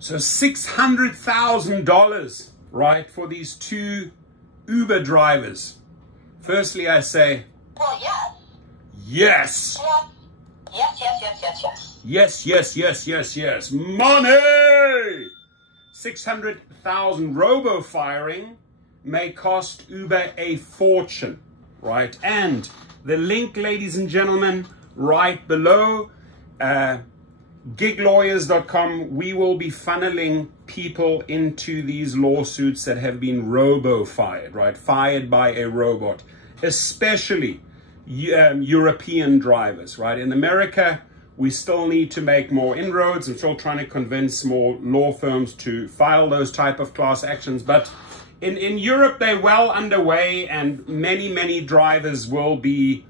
So $600,000, right, for these two Uber drivers. Firstly, I say, well, yes. Yes. Yes. Yes, yes, yes, yes, yes. Money! 600,000 robo-firing may cost Uber a fortune, right? And the link, ladies and gentlemen, right below, giglawyers.com, we will be funneling people into these lawsuits that have been robo-fired, right? Fired by a robot, especially European drivers, right? In America, we still need to make more inroads. I'm still trying to convince more law firms to file those type of class actions. But in Europe, they're well underway, and many drivers will be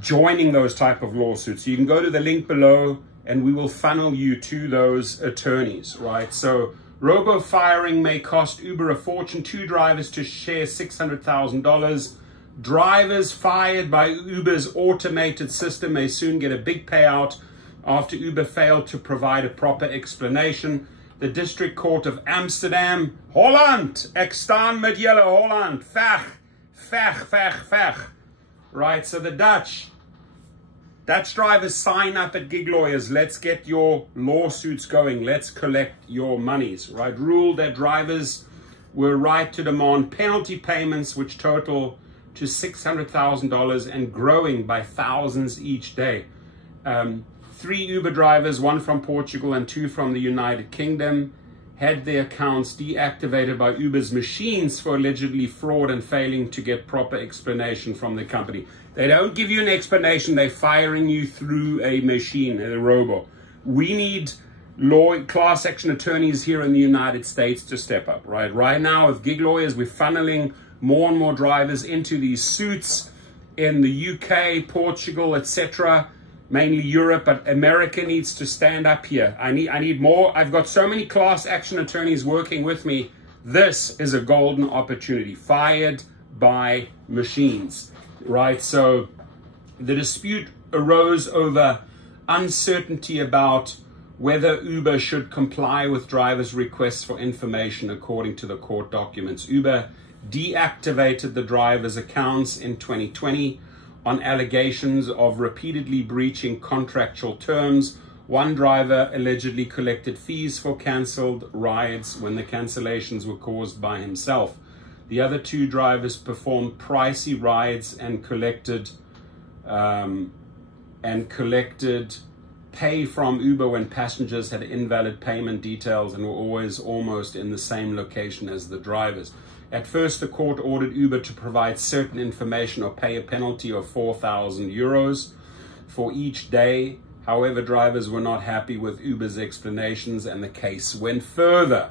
joining those type of lawsuits. So you can go to the link below and we will funnel you to those attorneys, right? So robo-firing may cost Uber a fortune. Two drivers to share $600,000. Drivers fired by Uber's automated system may soon get a big payout after Uber failed to provide a proper explanation. The District Court of Amsterdam, Holland, ek staan met julle Holland, veg. Right, so the Dutch drivers, sign up at Gig Lawyers. Let's get your lawsuits going. Let's collect your monies, right? Ruled that drivers were right to demand penalty payments which total to $600,000 and growing by thousands each day. 3 Uber drivers, 1 from Portugal and 2 from the United Kingdom, had their accounts deactivated by Uber's machines for allegedly fraud and failing to get proper explanation from the company. They don't give you an explanation, they're firing you through a machine, a robot. We need class action attorneys here in the United States to step up, right? Right now, with Gig Lawyers, we're funneling more and more drivers into these suits in the UK, Portugal, etc., mainly Europe, but America needs to stand up here. I need more. I've got so many class action attorneys working with me. This is a golden opportunity. Fired by machines, right? So the dispute arose over uncertainty about whether Uber should comply with drivers' requests for information according to the court documents. Uber deactivated the drivers' accounts in 2020 on allegations of repeatedly breaching contractual terms. One driver allegedly collected fees for cancelled rides when the cancellations were caused by himself. The other 2 drivers performed pricey rides and collected pay from Uber when passengers had invalid payment details and were always almost in the same location as the drivers. At first, the court ordered Uber to provide certain information or pay a penalty of 4,000 euros for each day. However, drivers were not happy with Uber's explanations and the case went further.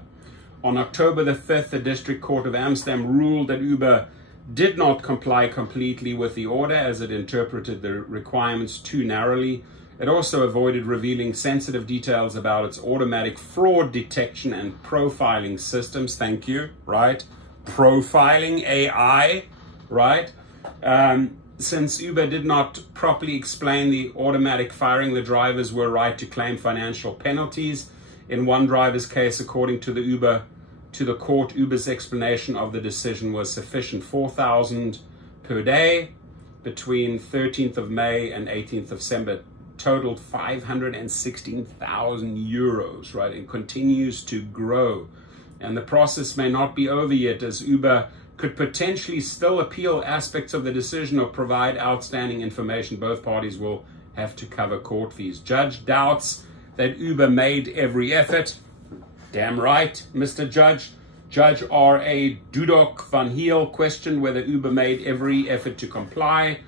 On October the 5th, the District Court of Amsterdam ruled that Uber did not comply completely with the order as it interpreted the requirements too narrowly. It also avoided revealing sensitive details about its automatic fraud detection and profiling systems. Thank you, right? Profiling AI, right? Since Uber did not properly explain the automatic firing, the drivers were right to claim financial penalties. In one driver's case, according to the court, Uber's explanation of the decision was sufficient. 4,000 per day between 13th of May and 18th of December, totaled 516,000 euros, right? And continues to grow. And the process may not be over yet, as Uber could potentially still appeal aspects of the decision or provide outstanding information. Both parties will have to cover court fees. Judge doubts that Uber made every effort. Damn right, Mr. Judge. Judge R.A. Dudok van Heel questioned whether Uber made every effort to comply.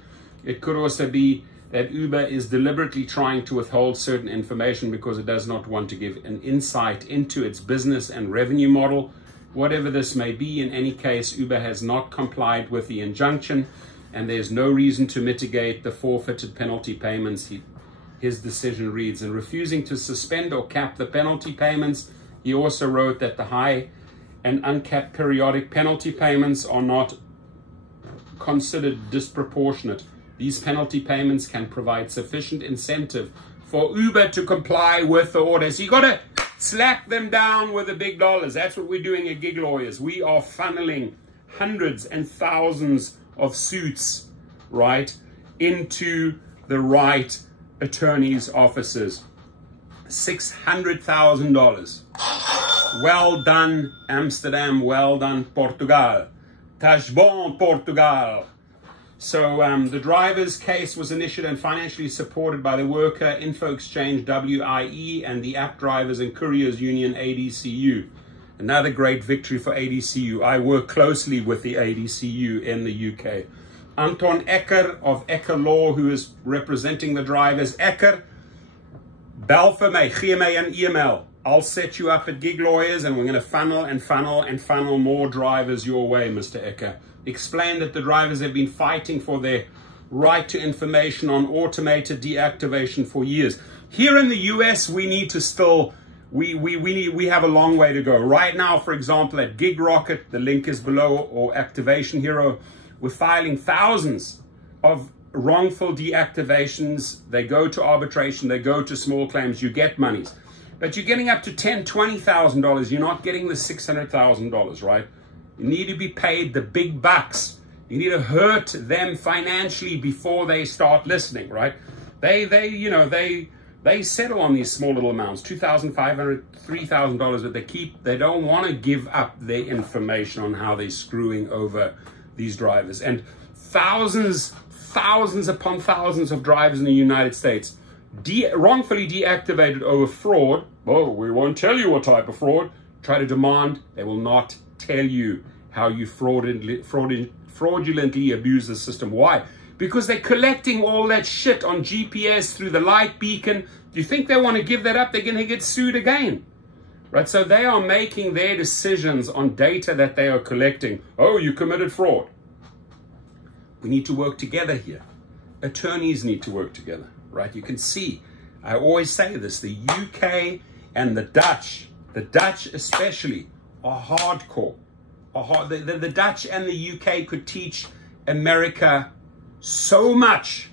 It could also be that Uber is deliberately trying to withhold certain information because it does not want to give an insight into its business and revenue model. Whatever this may be, in any case, Uber has not complied with the injunction, and there's no reason to mitigate the forfeited penalty payments. His decision reads, in refusing to suspend or cap the penalty payments, he also wrote that the high and uncapped periodic penalty payments are not considered disproportionate. These penalty payments can provide sufficient incentive for Uber to comply with the order. So you got to Slap them down with the big dollars. That's what we're doing at Gig Lawyers. We are funneling hundreds and thousands of suits, right, into the right attorney's offices. $600,000. Well done, Amsterdam. Well done, Portugal. Tás bom, Portugal. So the driver's case was initiated and financially supported by the Worker Info Exchange, WIE, and the App Drivers and Couriers Union, ADCU. Another great victory for ADCU. I work closely with the ADCU in the UK. Anton Ecker of Ecker Law, who is representing the drivers. Ecker, bel vir my, gee my an email. I'll set you up at Gig Lawyers, and we're going to funnel and funnel and funnel more drivers your way, Mr. Ecker. Explain that the drivers have been fighting for their right to information on automated deactivation for years. Here in the US, we need to still, we have a long way to go. Right now, for example, at Gig Rocket, the link is below, or Activation Hero, we're filing thousands of wrongful deactivations. They go to arbitration, they go to small claims, you get monies. But you're getting up to $10,000, $20,000. You're not getting the $600,000, right? You need to be paid the big bucks. You need to hurt them financially before they start listening, right? They settle on these small little amounts, $2,500, $3,000 that they don't want to give up their information on how they're screwing over these drivers. And thousands upon thousands of drivers in the United States wrongfully deactivated over fraud. Oh, we won't tell you what type of fraud. Try to demand, they will not tell you how you fraudulently abuse the system. Why? Because they're collecting all that shit on GPS through the light beacon. Do you think they want to give that up? They're going to get sued again. Right? So they are making their decisions on data that they are collecting. Oh, you committed fraud. We need to work together here. Attorneys need to work together, right? You can see, I always say this, the UK and the Dutch especially, are hardcore. The Dutch and the UK could teach America so much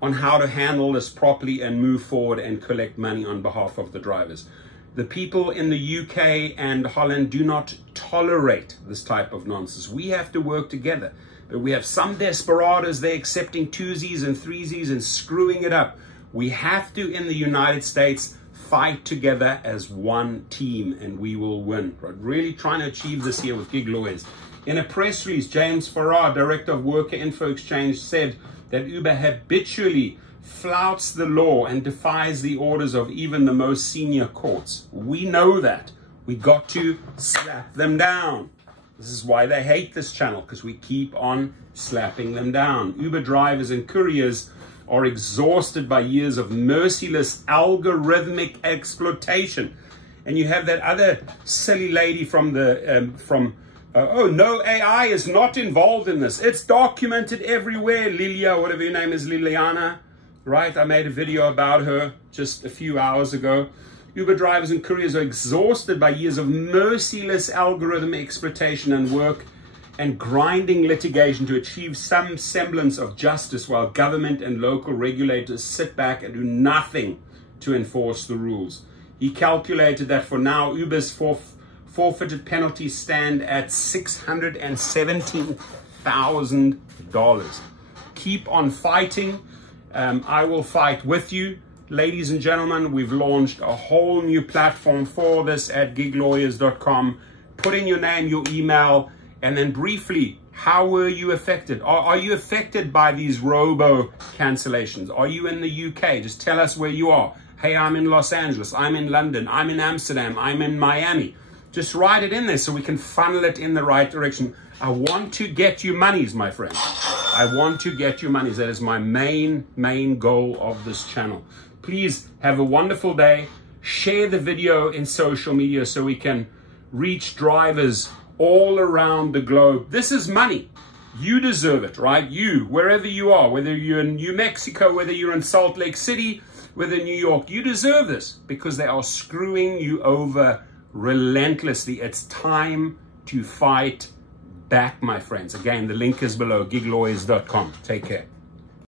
on how to handle this properly and move forward and collect money on behalf of the drivers. The people in the UK and Holland do not tolerate this type of nonsense. We have to work together. But we have some desperados, they're accepting twosies and threesies and screwing it up. We have to, in the United States, fight together as one team, and we will win. Right? Really trying to achieve this here with Gig Lawyers. In a press release, James Farrar, Director of Worker Info Exchange, said that Uber habitually flouts the law and defies the orders of even the most senior courts. We know that. We got to slap them down. This is why they hate this channel, because we keep on slapping them down. Uber drivers and couriers are exhausted by years of merciless algorithmic exploitation. And you have that other silly lady from the, oh, no, AI is not involved in this. It's documented everywhere. Lilia, whatever your name is, Liliana, right? I made a video about her just a few hours ago. Uber drivers and couriers are exhausted by years of merciless algorithmic exploitation and work and grinding litigation to achieve some semblance of justice, while government and local regulators sit back and do nothing to enforce the rules. He calculated that for now, Uber's forfeited penalties stand at $617,000. Keep on fighting. I will fight with you. Ladies and gentlemen, we've launched a whole new platform for this at giglawyers.com. Put in your name, your email, and then briefly, how were you affected? Are you affected by these robo cancellations? Are you in the UK? Just tell us where you are. Hey, I'm in Los Angeles. I'm in London. I'm in Amsterdam. I'm in Miami. Just write it in there so we can funnel it in the right direction. I want to get you monies, my friend. I want to get you monies. That is my main goal of this channel. Please have a wonderful day. Share the video in social media so we can reach drivers all around the globe. This is money. You deserve it, right? You, wherever you are, whether you're in New Mexico, whether you're in Salt Lake City, whether New York, you deserve this because they are screwing you over relentlessly. It's time to fight back, my friends. Again, the link is below, giglawyers.com. Take care.